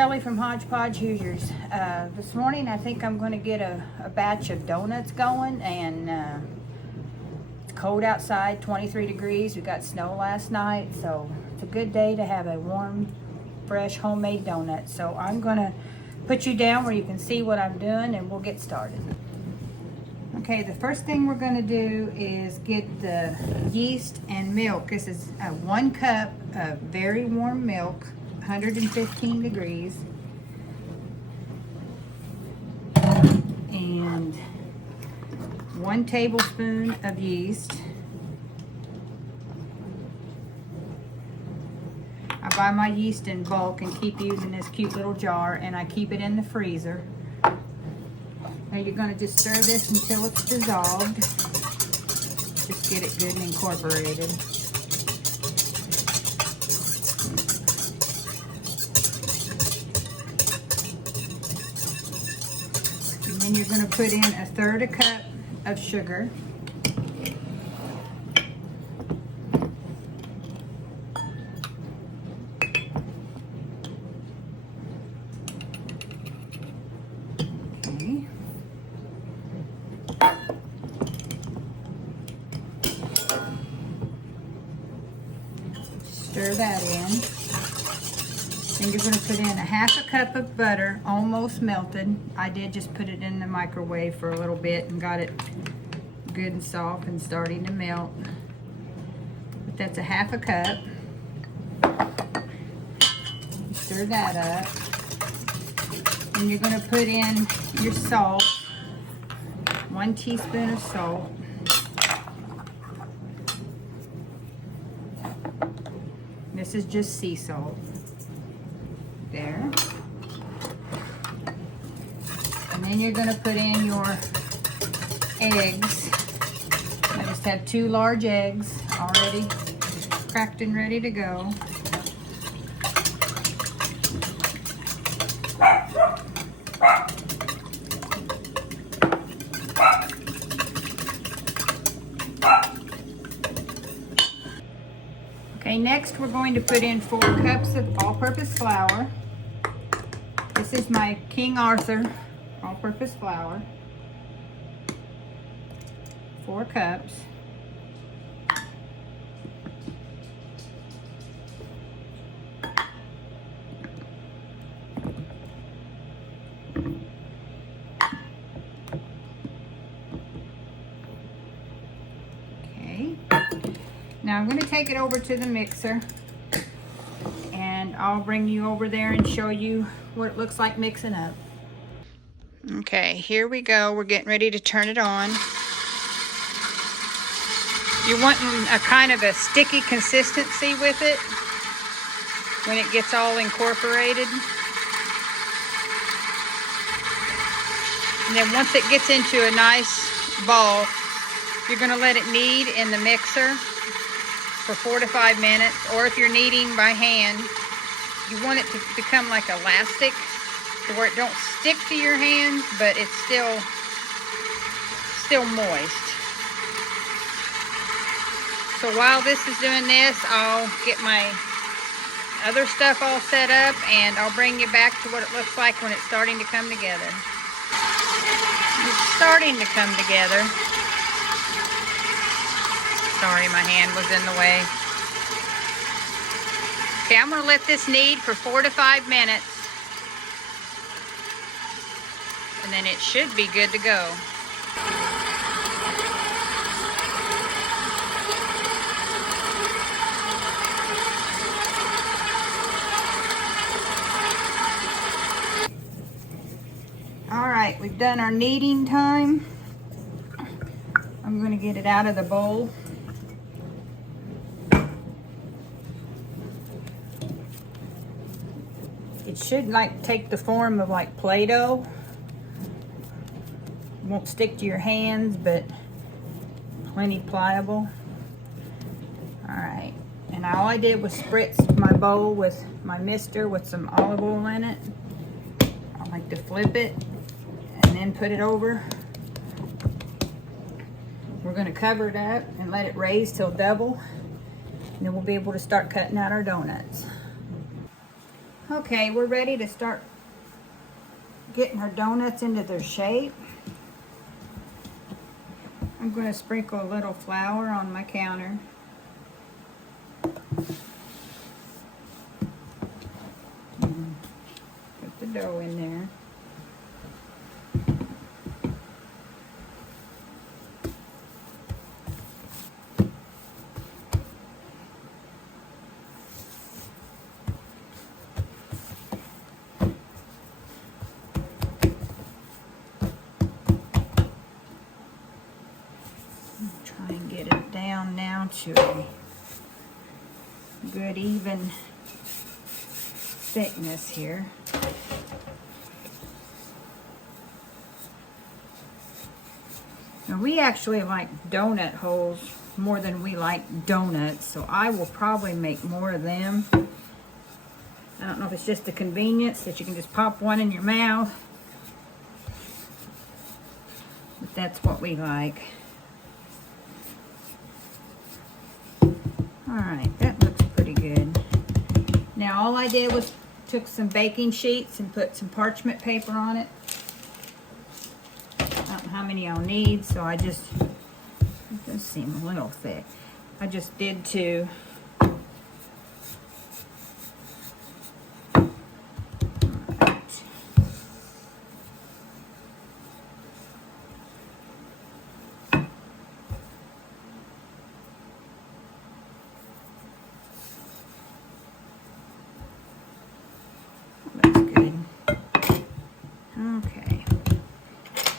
Shelly from Hodgepodge Hoosiers. This morning I think I'm going to get a batch of donuts going, and it's cold outside, 23 degrees. We got snow last night, so it's a good day to have a warm, fresh, homemade donut. So I'm going to put you down where you can see what I'm doing, and we'll get started. Okay, the first thing we're going to do is get the yeast and milk. This is 1 cup of very warm milk, 115 degrees, and 1 tablespoon of yeast. I buy my yeast in bulk and keep using this cute little jar, and I keep it in the freezer. Now you're going to just stir this until it's dissolved. Just get it good and incorporated. And then you're going to put in 1/3 cup of sugar. Okay. Stir that in. Then you're going to put in 1/2 cup of butter, almost melted. I did just put it in the microwave for a little bit and got it good and soft and starting to melt. But that's 1/2 cup. Stir that up. And you're going to put in your salt, 1 teaspoon of salt. This is just sea salt. There. And then you're going to put in your eggs. I just have 2 large eggs already cracked and ready to go. Okay, next we're going to put in 4 cups of all-purpose flour. This is my King Arthur all-purpose flour. 4 cups. Okay. Now I'm going to take it over to the mixer, and I'll bring you over there and show you what it looks like mixing up. Okay, here we go. We're getting ready to turn it on. You're wanting a kind of a sticky consistency with it when it gets all incorporated. And then once it gets into a nice ball, you're going to let it knead in the mixer for 4 to 5 minutes, or if you're kneading by hand, you want it to become like elastic, to where it don't stick to your hands, but it's still moist. So while this is doing this, I'll get my other stuff all set up, and I'll bring you back to what it looks like when it's starting to come together. It's starting to come together. Sorry, my hand was in the way. Okay, I'm going to let this knead for 4 to 5 minutes. And then it should be good to go. All right, we've done our kneading time. I'm going to get it out of the bowl. It should like take the form of like Play-Doh. Won't stick to your hands, but plenty pliable. All right, and all I did was spritz my bowl with my mister with some olive oil in it. I like to flip it and then put it over. We're going to cover it up and let it raise till double, and then we'll be able to start cutting out our donuts. Okay, we're ready to start getting our donuts into their shape. I'm going to sprinkle a little flour on my counter. Put the dough in there. Try and get it down now to a good even thickness here. Now we actually like donut holes more than we like donuts, so I will probably make more of them. I don't know if it's just the convenience that you can just pop one in your mouth, but that's what we like. Alright, that looks pretty good. Now all I did was took some baking sheets and put some parchment paper on it. I don't know how many I'll need, so it does seem a little thick. I just did two.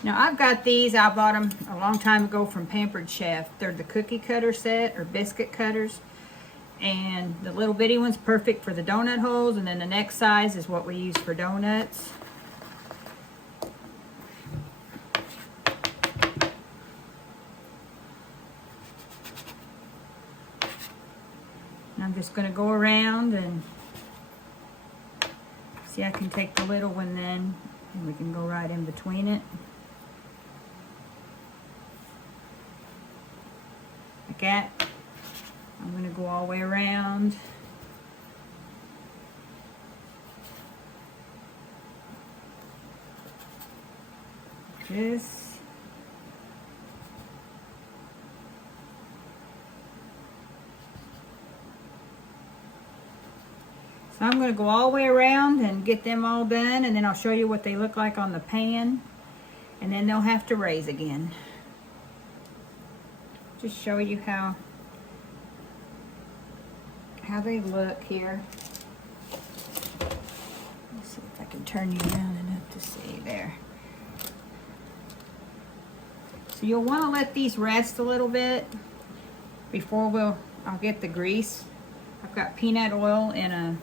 Now I've got these, I bought them a long time ago from Pampered Chef. They're the cookie cutter set or biscuit cutters. And the little bitty one's perfect for the donut holes, and then the next size is what we use for donuts. And I'm just going to go around and see, I can take the little one then, and we can go right in between it. Like that. I'm going to go all the way around. This. So I'm going to go all the way around and get them all done, and then I'll show you what they look like on the pan, and then they'll have to raise again. Just show you how they look here. Let's see if I can turn you around enough to see there. So you'll want to let these rest a little bit before I'll get the grease. I've got peanut oil in a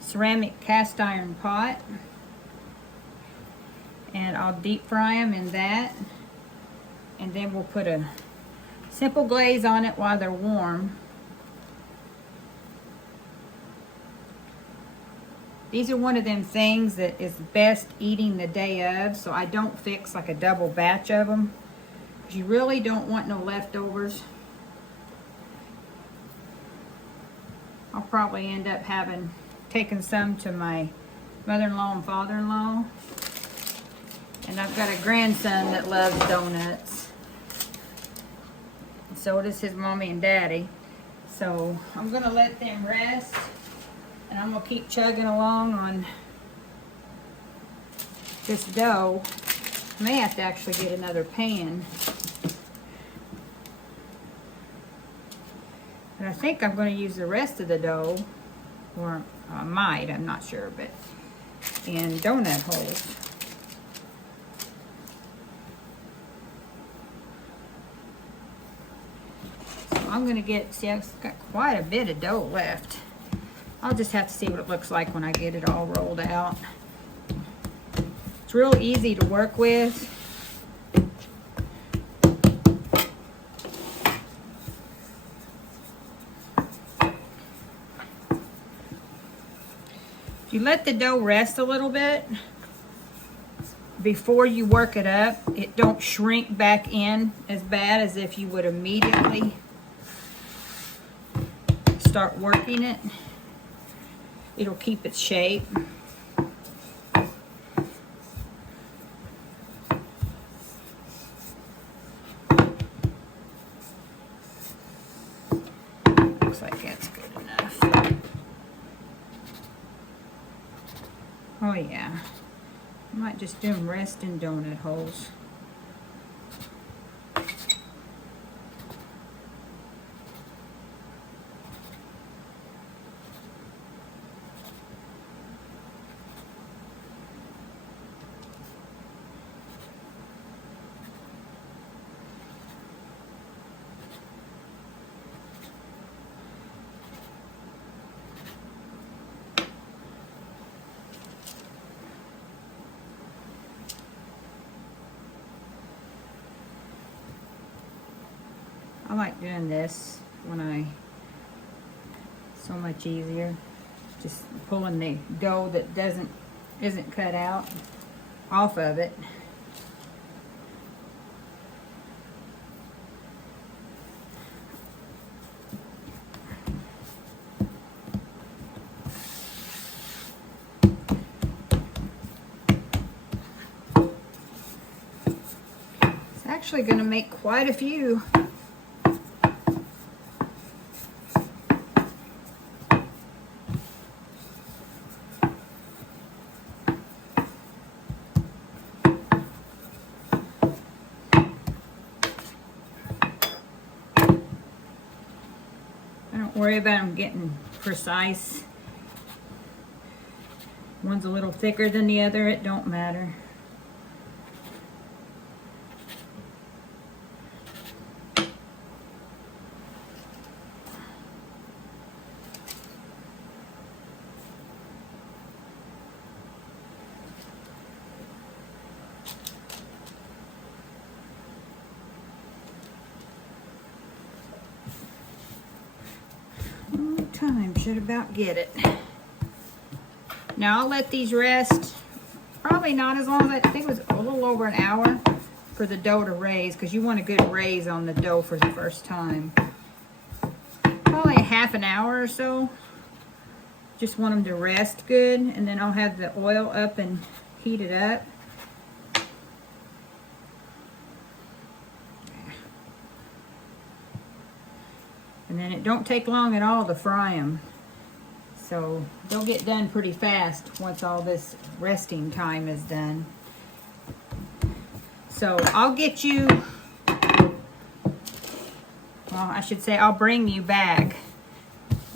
ceramic cast iron pot, and I'll deep fry them in that, and then we'll put a simple glaze on it while they're warm. These are one of them things that is best eating the day of, so I don't fix like a double batch of them, because you really don't want no leftovers. I'll probably end up taking some to my mother-in-law and father-in-law. And I've got a grandson that loves donuts. So does his mommy and daddy. So I'm going to let them rest, and I'm going to keep chugging along on this dough. I may have to actually get another pan. But I think I'm going to use the rest of the dough, or I might, I'm not sure, but in donut holes. I'm going to I've got quite a bit of dough left. I'll just have to see what it looks like when I get it all rolled out. It's real easy to work with. If you let the dough rest a little bit before you work it up, it don't shrink back in as bad as if you would immediately start working it. it'll keep its shape. Looks like that's good enough. Oh yeah, I might just do them resting donut holes. I like doing this so much easier. Just pulling the dough that isn't cut out off of it. It's actually going to make quite a few. Worry about them getting precise. One's a little thicker than the other, it don't matter. Time should about get it. Now I'll let these rest probably not as long as I think it was a little over an hour for the dough to raise, because you want a good raise on the dough for the first time. Probably a half an hour or so. Just want them to rest good, and then I'll have the oil up and heat it up. And then it don't take long at all to fry them. So they'll get done pretty fast once all this resting time is done. So I'll get you, well, I should say I'll bring you back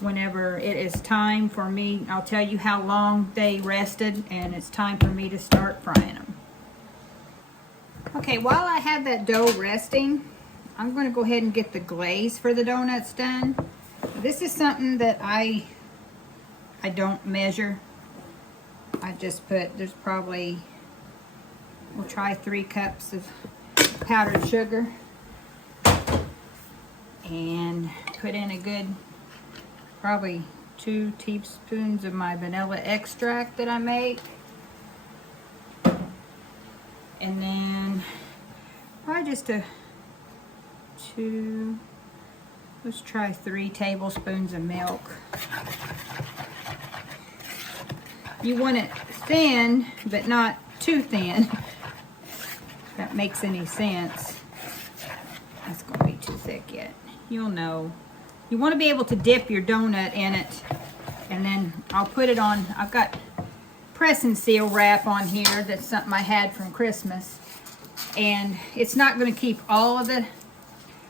whenever it is time for me. I'll tell you how long they rested and it's time for me to start frying them. Okay, while I have that dough resting, I'm going to go ahead and get the glaze for the donuts done. This is something that I don't measure. I just put, there's probably, we'll try 3 cups of powdered sugar. And put in a good, probably 2 teaspoons of my vanilla extract that I make. And then probably just let's try 3 tablespoons of milk. You want it thin, but not too thin. If that makes any sense. That's going to be too thick yet. You'll know. You want to be able to dip your donut in it, and then I'll put it on. I've got press and seal wrap on here. That's something I had from Christmas. And it's not going to keep all of the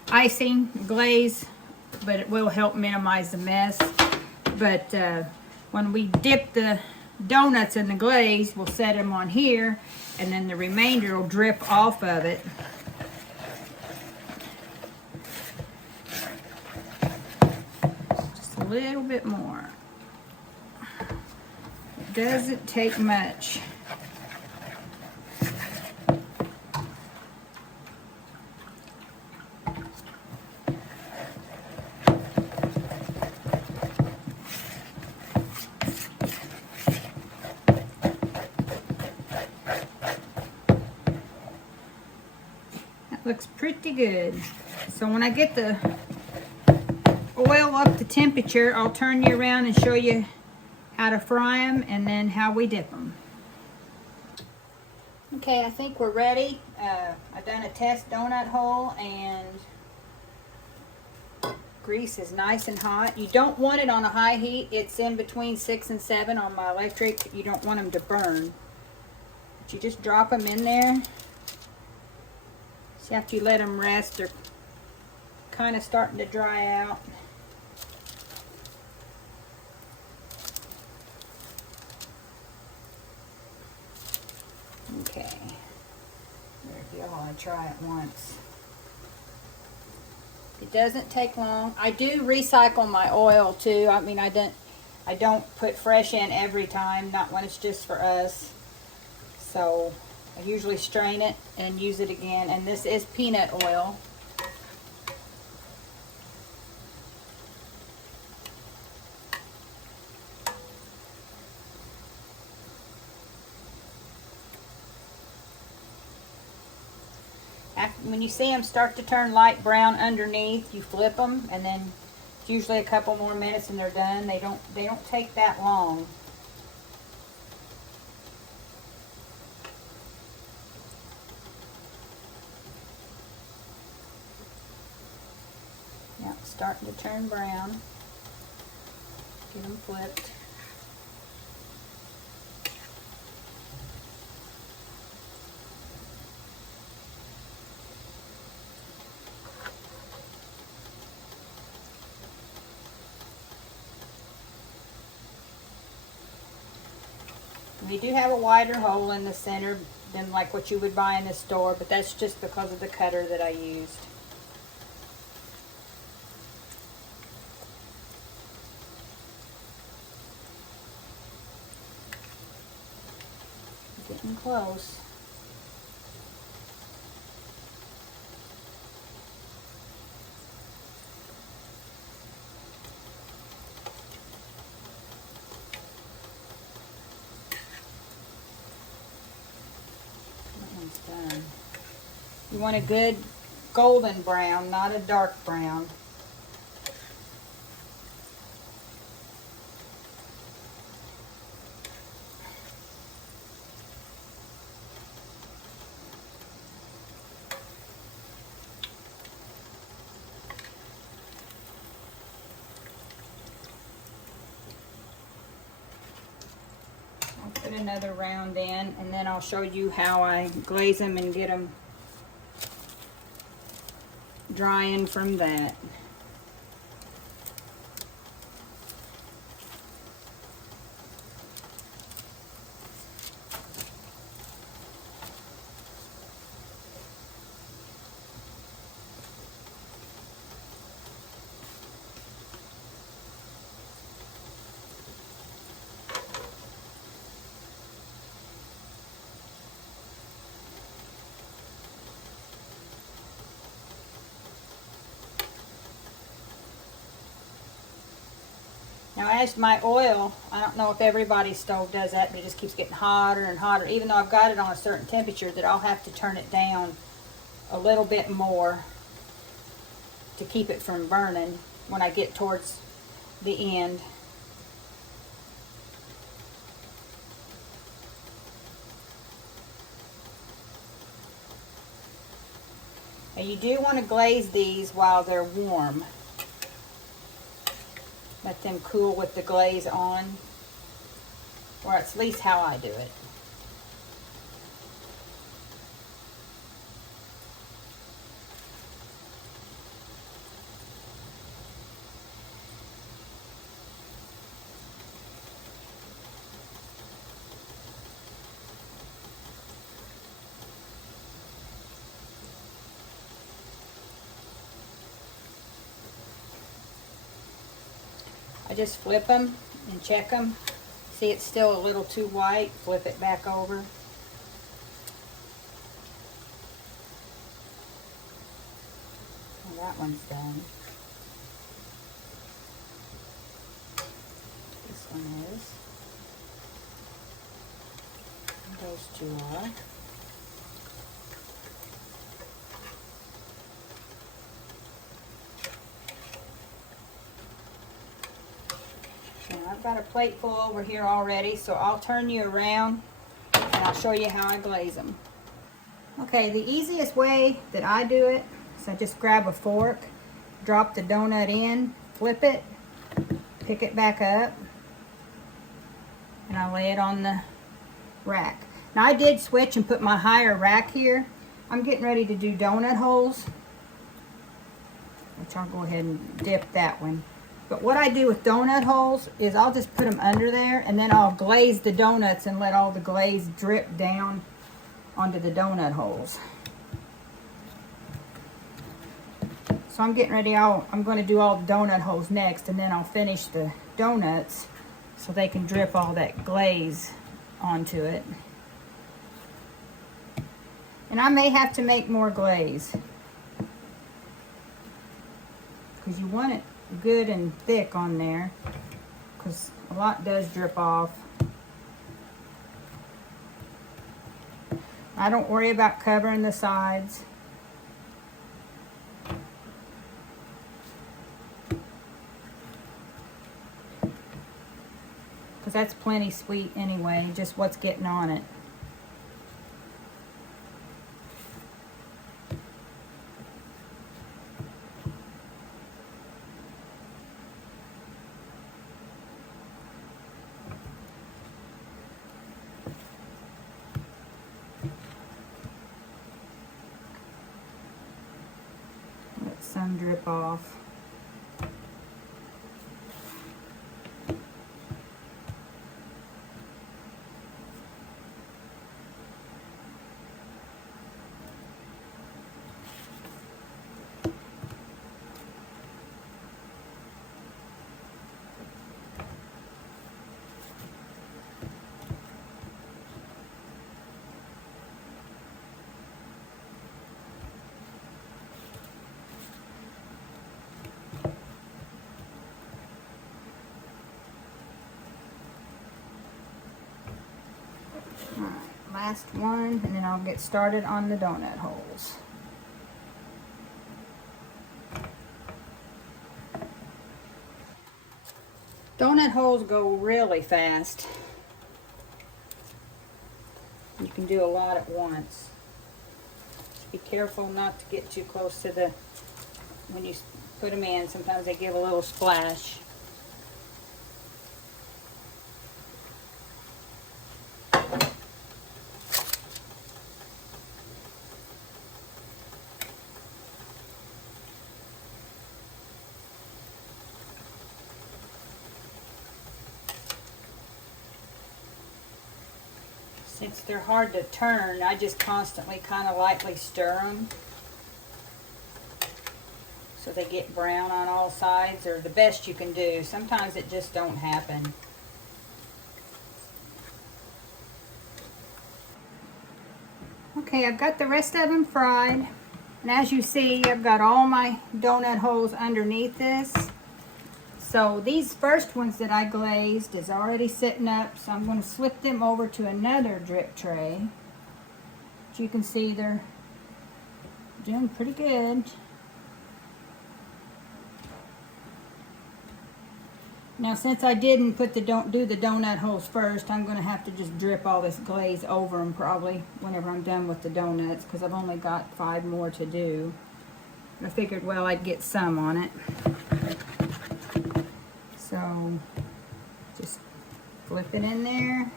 icing, glaze, but it will help minimize the mess. But when we dip the donuts in the glaze, we'll set them on here, and then the remainder will drip off of it. Just a little bit more. It doesn't take much. Looks pretty good. So when I get the oil up to temperature, I'll turn you around and show you how to fry them, and then how we dip them. Okay, I think we're ready. I've done a test donut hole, and grease is nice and hot. You don't want it on a high heat. It's in between 6 and 7 on my electric. You don't want them to burn. But you just drop them in there. See, after you let them rest, they're kind of starting to dry out. Okay. If y'all want to try it once. It doesn't take long. I do recycle my oil too. I mean, I don't put fresh in every time, not when it's just for us. So I usually strain it and use it again. And this is peanut oil. When you see them start to turn light brown underneath, you flip them, and then it's usually a couple more minutes and they're done. They don't take that long. Now it's starting to turn brown. Get them flipped. We do have a wider hole in the center than like what you would buy in the store, but that's just because of the cutter that I used. Getting close. Done. You want a good golden brown, not a dark brown. Put another round in, and then I'll show you how I glaze them and get them drying from that. Now as my oil, I don't know if everybody's stove does that, but it just keeps getting hotter and hotter. Even though I've got it on a certain temperature, that I'll have to turn it down a little bit more to keep it from burning when I get towards the end. Now you do want to glaze these while they're warm. Let them cool with the glaze on, or at least how I do it. I just flip them and check them. See, it's still a little too white. Flip it back over. Well, that one's done. This one is. Those two are. Now I've got a plate full over here already, so I'll turn you around and I'll show you how I glaze them. Okay, the easiest way that I do it is I just grab a fork, drop the donut in, flip it, pick it back up, and I lay it on the rack. Now I did switch and put my higher rack here. I'm getting ready to do donut holes, which I'll go ahead and dip that one. But what I do with donut holes is I'll just put them under there, and then I'll glaze the donuts and let all the glaze drip down onto the donut holes. So I'm getting ready, I'm going to do all the donut holes next, and then I'll finish the donuts so they can drip all that glaze onto it. And I may have to make more glaze, because you want it good and thick on there, because a lot does drip off. I don't worry about covering the sides. Because that's plenty sweet anyway, just what's getting on it. Let some drip off. Alright, last one, and then I'll get started on the donut holes. Donut holes go really fast. You can do a lot at once. Just be careful not to get too close to the, when you put them in, sometimes they give a little splash. Since they're hard to turn, I just constantly kind of lightly stir them so they get brown on all sides, or the best you can do. Sometimes it just don't happen. Okay, I've got the rest of them fried, and as you see, I've got all my donut holes underneath this. So these first ones that I glazed is already sitting up, so I'm going to slip them over to another drip tray. As you can see, they're doing pretty good. Now, since I didn't do the donut holes first, I'm going to have to just drip all this glaze over them probably whenever I'm done with the donuts, because I've only got 5 more to do. I figured, well, I'd get some on it. So, just flip it in there,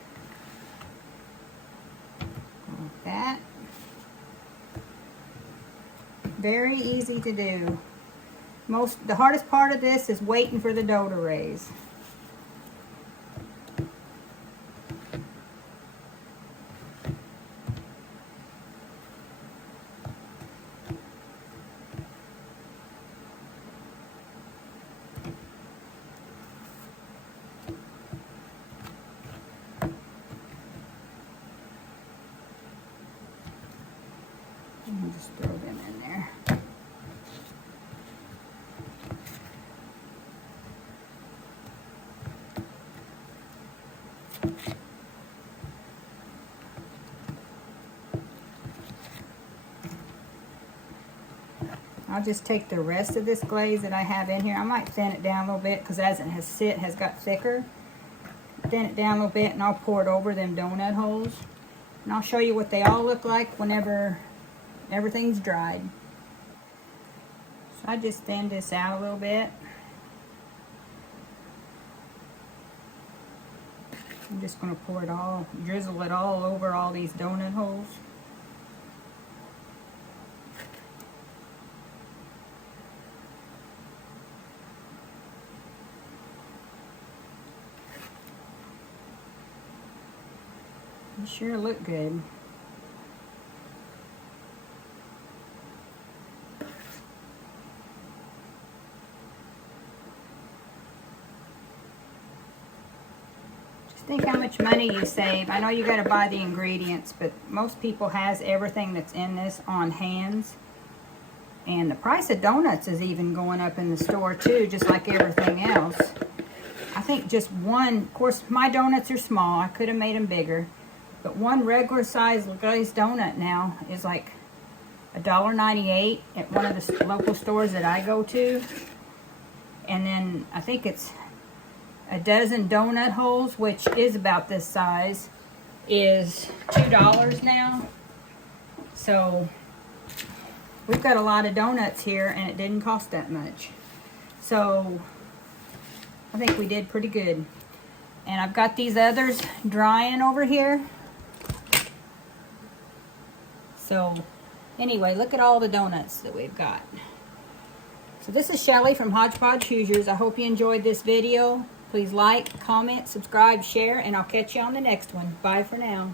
like that. Very easy to do. The hardest part of this is waiting for the dough to raise. And just throw them in there. I'll just take the rest of this glaze that I have in here. I might thin it down a little bit because as it has got thicker. thin it down a little bit, and I'll pour it over them donut holes. And I'll show you what they all look like whenever everything's dried. So I just thin this out a little bit. I'm just going to pour it all, drizzle it all over all these donut holes. They sure look good. Think how much money you save. I know you got to buy the ingredients, but most people has everything that's in this on hands. And the price of donuts is even going up in the store too, just like everything else. I think just one, of course my donuts are small, I could have made them bigger, but one regular size glazed donut now is like $1.98 at one of the local stores that I go to. And then I think it's a dozen donut holes, which is about this size, is $2 now. So we've got a lot of donuts here and it didn't cost that much. So I think we did pretty good. And I've got these others drying over here. So anyway, look at all the donuts that we've got. So this is Shelly from Hodgepodge Hoosiers. I hope you enjoyed this video. Please like, comment, subscribe, share, and I'll catch you on the next one. Bye for now.